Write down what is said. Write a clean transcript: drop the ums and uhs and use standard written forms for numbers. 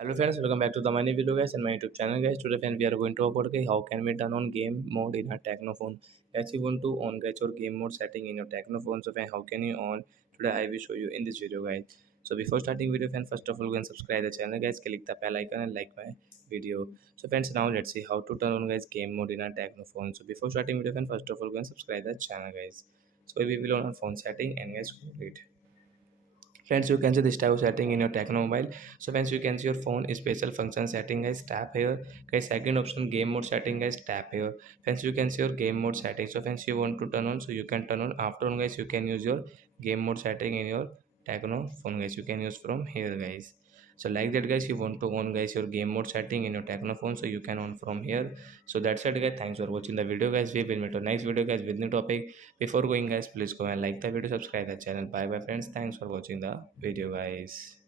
Hello friends, welcome back to the my new video guys and my YouTube channel guys. Today friends we are going to talk about okay, how can we turn on game mode in our Tecno phone. Guys, you want to on guys your game mode setting in your Tecno phone. So friend, how can you on? Today I will show you in this video guys. So before starting video friends, first of all go and subscribe the channel guys. Click the bell icon and like my video. So friends, now let's see how to turn on guys game mode in our Tecno phone. So before starting video friends, first of all go and subscribe the channel guys. So we will on our phone setting and guys complete. Friends, you can see this type of setting in your Tecno mobile. So friends, you can see your phone special function setting guys, tap here guys. Second option game mode setting guys, tap here. Friends, you can see your game mode setting. So friends, you want to turn on, so you can turn on. After on guys, you can use your game mode setting in your Tecno phone guys. You can use from here guys. So like that guys, you want to on guys your game mode setting in your Tecno phone, so you can on from here. So that's it guys, thanks for watching the video guys. We will meet on next video guys with new topic. Before going guys, please go and like the video, subscribe the channel. Bye bye friends, thanks for watching the video guys.